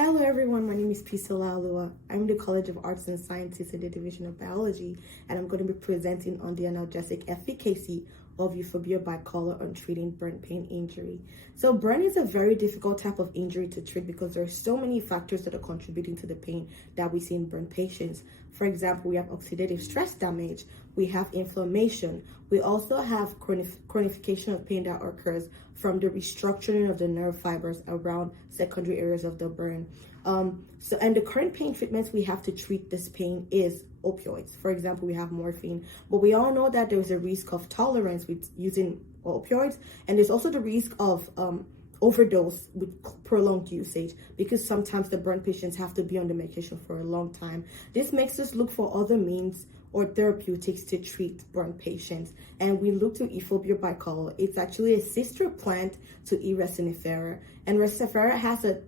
Hello everyone, my name is Olaoluwa. I'm the College of Arts and Sciences in the Division of Biology, and I'm going to be presenting on the Analgesic Efficacy of Euphorbia bicolor on treating burn pain injury. So burn is a very difficult type of injury to treat because there are so many factors that are contributing to the pain that we see in burn patients. For example, we have oxidative stress damage, we have inflammation, we also have chronification of pain that occurs from the restructuring of the nerve fibers around secondary areas of the burn. And the current pain treatments we have to treat this pain is opioids. For example, we have morphine, but we all know that there's a risk of tolerance with using opioids, and there's also the risk of overdose with prolonged usage, because sometimes the burn patients have to be on the medication for a long time. This makes us look for other means or therapeutics to treat burn patients, and we look to Euphorbia bicolor. It's actually a sister plant to E. resiniferum, and resiniferum has a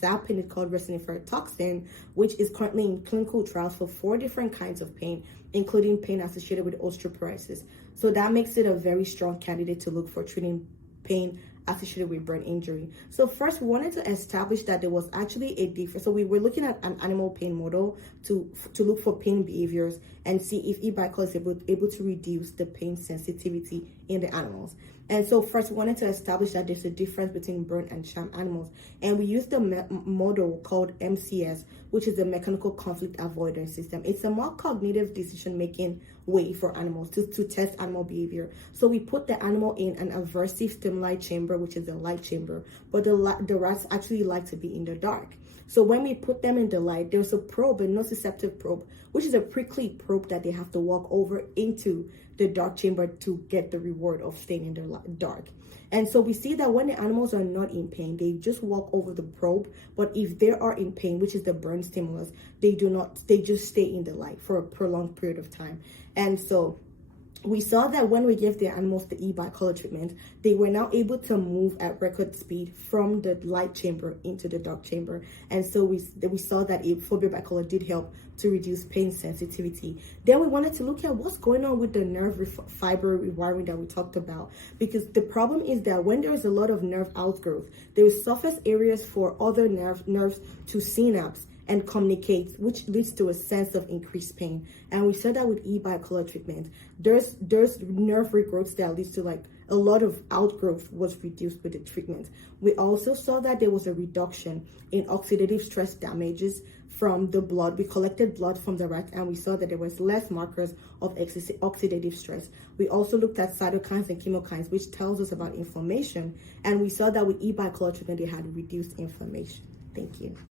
sap in it called resiniferum toxin, which is currently in clinical trials for 4 different kinds of pain, including pain associated with osteoporosis. So that makes it a very strong candidate to look for treating pain associated with burn injury. So first, we wanted to establish that there was actually a difference. So we were looking at an animal pain model to look for pain behaviors and see if E. bicolor is able to reduce the pain sensitivity in the animals. And so first, we wanted to establish that there's a difference between burn and sham animals. And we used the model called MCS, which is the mechanical conflict avoidance system. It's a more cognitive decision-making way for animals to test animal behavior. So we put the animal in an aversive stimuli chamber, which is a light chamber, but the rats actually like to be in the dark. So when we put them in the light, there's a probe, a nociceptive probe, which is a prickly probe that they have to walk over into the dark chamber to get the reward of staying in the dark. And so we see that when the animals are not in pain, they just walk over the probe. But if they are in pain, which is the burn stimulus, they do not, they just stay in the light for a prolonged period of time. And so we saw that when we gave the animals the E. bicolor treatment, they were now able to move at record speed from the light chamber into the dark chamber. And so we saw that Euphorbia bicolor did help to reduce pain sensitivity. Then we wanted to look at what's going on with the nerve fiber rewiring that we talked about, because the problem is that when there is a lot of nerve outgrowth, there is surface areas for other nerves to synapse and communicate, which leads to a sense of increased pain. And we saw that with E. bicolor treatment, there's nerve regrowth that leads to like a lot of outgrowth was reduced with the treatment. We also saw that there was a reduction in oxidative stress damages from the blood. We collected blood from the rat, and we saw that there was less markers of oxidative stress. We also looked at cytokines and chemokines, which tells us about inflammation, and we saw that with E. bicolor treatment, they had reduced inflammation. Thank you.